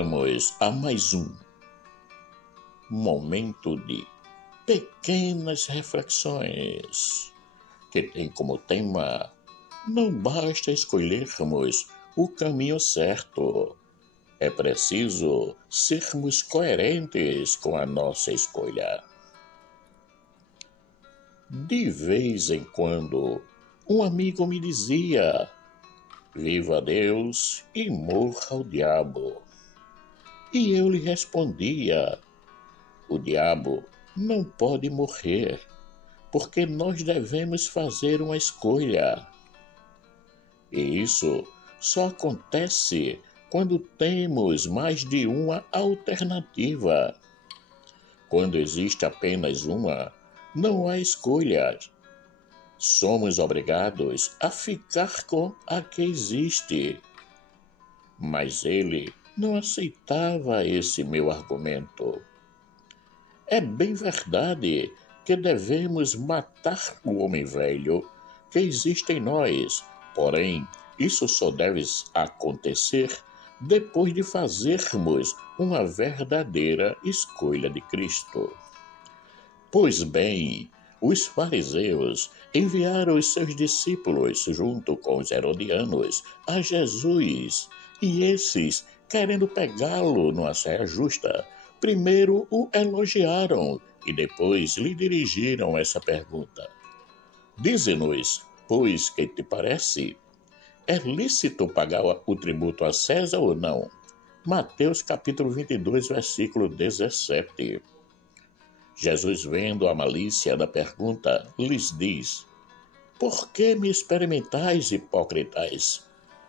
Vamos a mais um momento de pequenas reflexões que tem como tema: não basta escolhermos o caminho certo, é preciso sermos coerentes com a nossa escolha. De vez em quando, um amigo me dizia: viva a Deus e morra ao diabo. E eu lhe respondia: o diabo não pode morrer, porque nós devemos fazer uma escolha. E isso só acontece quando temos mais de uma alternativa. Quando existe apenas uma, não há escolha. Somos obrigados a ficar com a que existe. Mas ele não aceitava esse meu argumento. É bem verdade que devemos matar o homem velho que existe em nós, porém, isso só deve acontecer depois de fazermos uma verdadeira escolha de Cristo. Pois bem, os fariseus enviaram os seus discípulos, junto com os herodianos, a Jesus, e esses, querendo pegá-lo numa saia justa, primeiro o elogiaram e depois lhe dirigiram essa pergunta: dize-nos, pois, que te parece? É lícito pagar o tributo a César ou não? Mateus capítulo 22, versículo 17. Jesus, vendo a malícia da pergunta, lhes diz: por que me experimentais, hipócritas?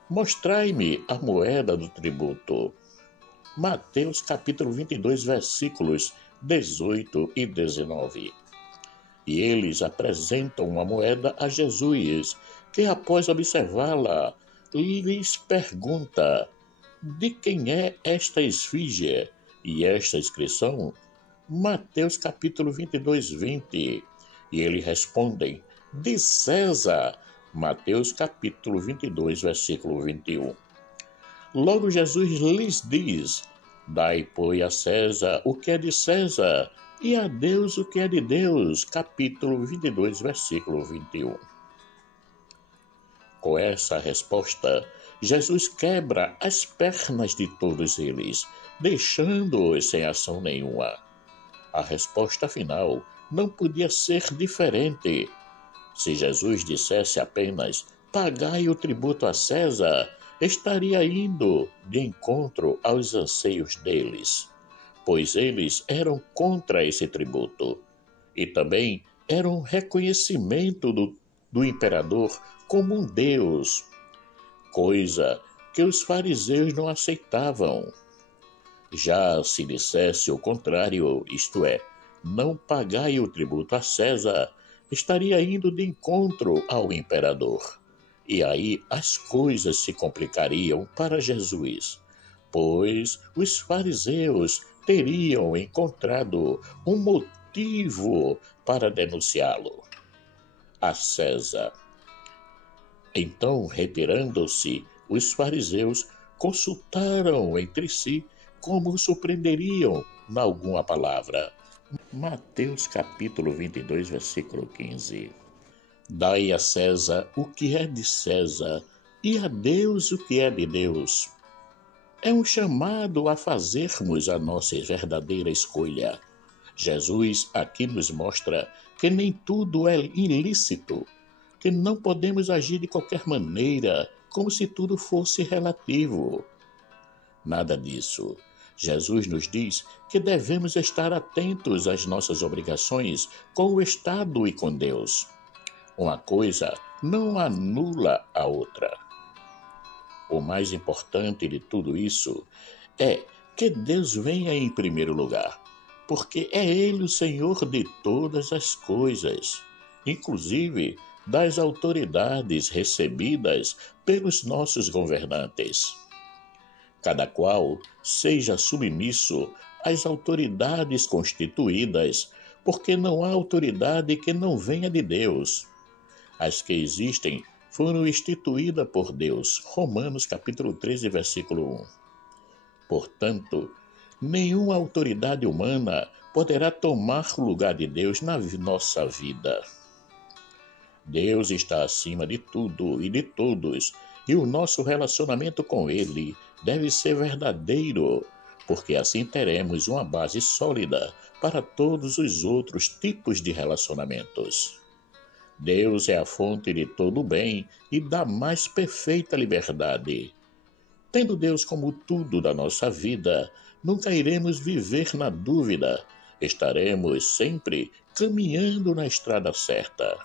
Mostrai-me a moeda do tributo. Mateus capítulo 22, versículos 18 e 19. E eles apresentam uma moeda a Jesus, que após observá-la, lhes pergunta: de quem é esta esfinge e esta inscrição? Mateus capítulo 22, 20. E eles respondem: de César. Mateus capítulo 22, versículo 21. Logo Jesus lhes diz: dai, pois, a César o que é de César, e a Deus o que é de Deus. Capítulo 22, versículo 21. Com essa resposta, Jesus quebra as pernas de todos eles, deixando-os sem ação nenhuma. A resposta final não podia ser diferente. Se Jesus dissesse apenas: pagai o tributo a César, estaria indo de encontro aos anseios deles, pois eles eram contra esse tributo e também era um reconhecimento do imperador como um Deus, coisa que os fariseus não aceitavam. Já se dissesse o contrário, isto é, não pagai o tributo a César, estaria indo de encontro ao imperador. E aí as coisas se complicariam para Jesus, pois os fariseus teriam encontrado um motivo para denunciá-lo a César. Então, retirando-se, os fariseus consultaram entre si como surpreenderiam em alguma palavra. Mateus capítulo 22, versículo 15. Dai a César o que é de César e a Deus o que é de Deus. É um chamado a fazermos a nossa verdadeira escolha. Jesus aqui nos mostra que nem tudo é ilícito, que não podemos agir de qualquer maneira, como se tudo fosse relativo. Nada disso. Jesus nos diz que devemos estar atentos às nossas obrigações com o Estado e com Deus. Uma coisa não anula a outra. O mais importante de tudo isso é que Deus venha em primeiro lugar, porque é Ele o Senhor de todas as coisas, inclusive das autoridades recebidas pelos nossos governantes. Cada qual seja submisso às autoridades constituídas, porque não há autoridade que não venha de Deus. As que existem foram instituídas por Deus. Romanos capítulo 13, versículo 1. Portanto, nenhuma autoridade humana poderá tomar o lugar de Deus na nossa vida. Deus está acima de tudo e de todos, e o nosso relacionamento com Ele deve ser verdadeiro, porque assim teremos uma base sólida para todos os outros tipos de relacionamentos. Deus é a fonte de todo o bem e da mais perfeita liberdade. Tendo Deus como tudo da nossa vida, nunca iremos viver na dúvida, estaremos sempre caminhando na estrada certa.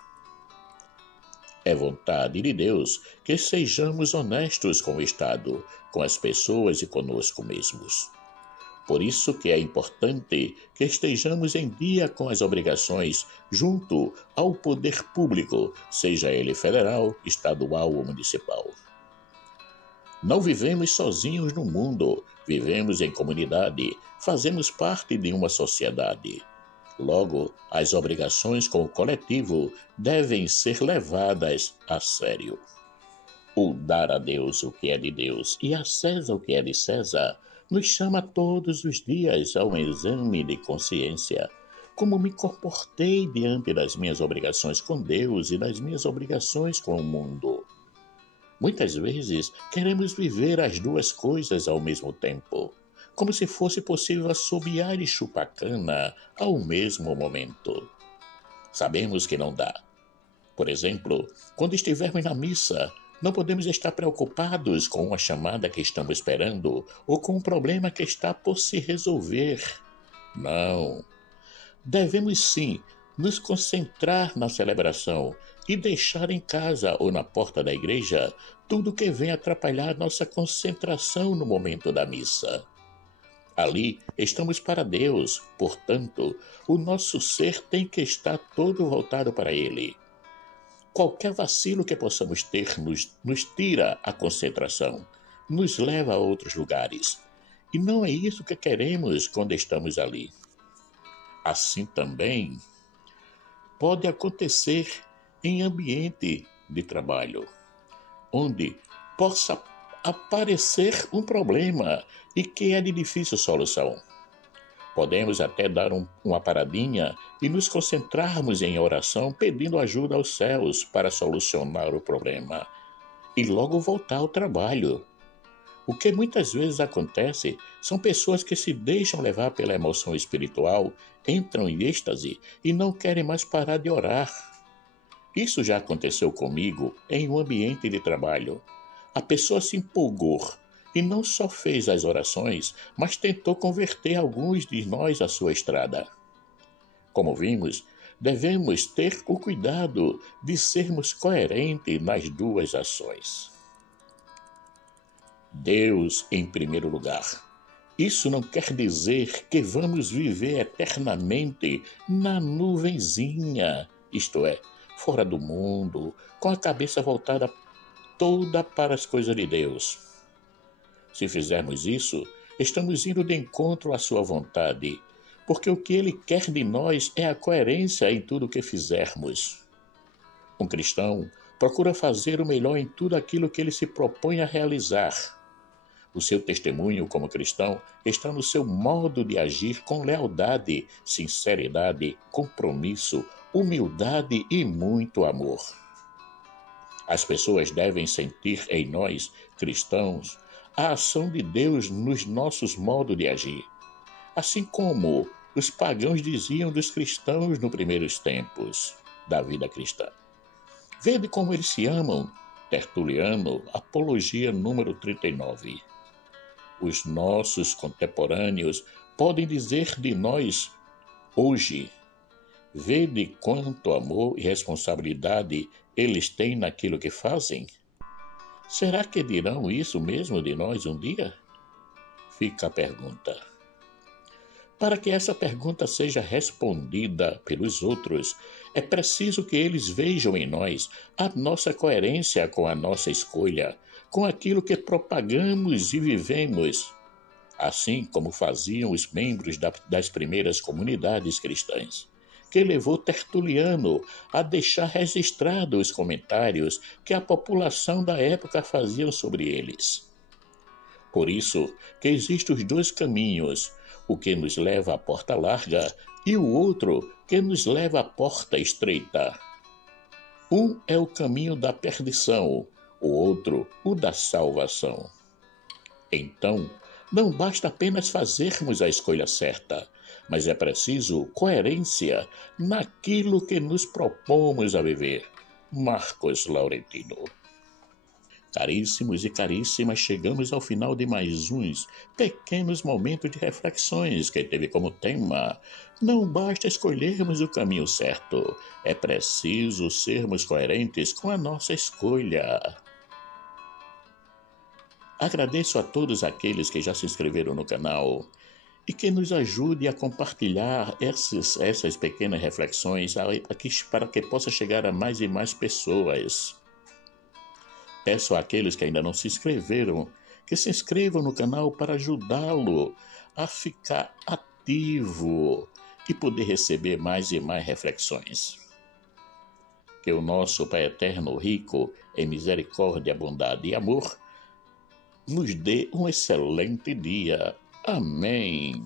É vontade de Deus que sejamos honestos com o Estado, com as pessoas e conosco mesmos. Por isso que é importante que estejamos em dia com as obrigações junto ao poder público, seja ele federal, estadual ou municipal. Não vivemos sozinhos no mundo, vivemos em comunidade, fazemos parte de uma sociedade. Logo, as obrigações com o coletivo devem ser levadas a sério. O dar a Deus o que é de Deus e a César o que é de César nos chama todos os dias a um exame de consciência. Como me comportei diante das minhas obrigações com Deus e das minhas obrigações com o mundo? Muitas vezes queremos viver as duas coisas ao mesmo tempo, como se fosse possível assobiar e chupar cana ao mesmo momento. Sabemos que não dá. Por exemplo, quando estivermos na missa, não podemos estar preocupados com uma chamada que estamos esperando ou com um problema que está por se resolver. Não. Devemos sim nos concentrar na celebração e deixar em casa ou na porta da igreja tudo que vem atrapalhar nossa concentração no momento da missa. Ali estamos para Deus, portanto, o nosso ser tem que estar todo voltado para Ele. Qualquer vacilo que possamos ter nos tira a concentração, nos leva a outros lugares. E não é isso que queremos quando estamos ali. Assim também pode acontecer em ambiente de trabalho, onde possa aparecer um problema e que é de difícil solução. Podemos até dar uma paradinha e nos concentrarmos em oração pedindo ajuda aos céus para solucionar o problema e logo voltar ao trabalho. O que muitas vezes acontece são pessoas que se deixam levar pela emoção espiritual, entram em êxtase e não querem mais parar de orar. Isso já aconteceu comigo em um ambiente de trabalho. A pessoa se empolgou e não só fez as orações, mas tentou converter alguns de nós à sua estrada. Como vimos, devemos ter o cuidado de sermos coerentes nas duas ações. Deus em primeiro lugar. Isso não quer dizer que vamos viver eternamente na nuvenzinha, isto é, fora do mundo, com a cabeça voltada toda para as coisas de Deus. Se fizermos isso, estamos indo de encontro à sua vontade, porque o que Ele quer de nós é a coerência em tudo o que fizermos. Um cristão procura fazer o melhor em tudo aquilo que ele se propõe a realizar. O seu testemunho como cristão está no seu modo de agir com lealdade, sinceridade, compromisso, humildade e muito amor. As pessoas devem sentir em nós, cristãos, a ação de Deus nos nossos modos de agir. Assim como os pagãos diziam dos cristãos nos primeiros tempos da vida cristã. Vede como eles se amam. Tertuliano, Apologia número 39. Os nossos contemporâneos podem dizer de nós hoje: vede quanto amor e responsabilidade eles têm naquilo que fazem? Será que dirão isso mesmo de nós um dia? Fica a pergunta. Para que essa pergunta seja respondida pelos outros, é preciso que eles vejam em nós a nossa coerência com a nossa escolha, com aquilo que propagamos e vivemos, assim como faziam os membros das primeiras comunidades cristãs, que levou Tertuliano a deixar registrados os comentários que a população da época fazia sobre eles. Por isso que existem os dois caminhos, o que nos leva à porta larga e o outro que nos leva à porta estreita. Um é o caminho da perdição, o outro o da salvação. Então, não basta apenas fazermos a escolha certa, mas é preciso coerência naquilo que nos propomos a viver. Marcos Laurentino. Caríssimos e caríssimas, chegamos ao final de mais uns pequenos momentos de reflexões que teve como tema: não basta escolhermos o caminho certo, é preciso sermos coerentes com a nossa escolha. Agradeço a todos aqueles que já se inscreveram no canal e que nos ajude a compartilhar essas pequenas reflexões para que possa chegar a mais e mais pessoas. Peço àqueles que ainda não se inscreveram que se inscrevam no canal para ajudá-lo a ficar ativo e poder receber mais e mais reflexões. Que o nosso Pai Eterno, rico em misericórdia, bondade e amor, nos dê um excelente dia. Amém.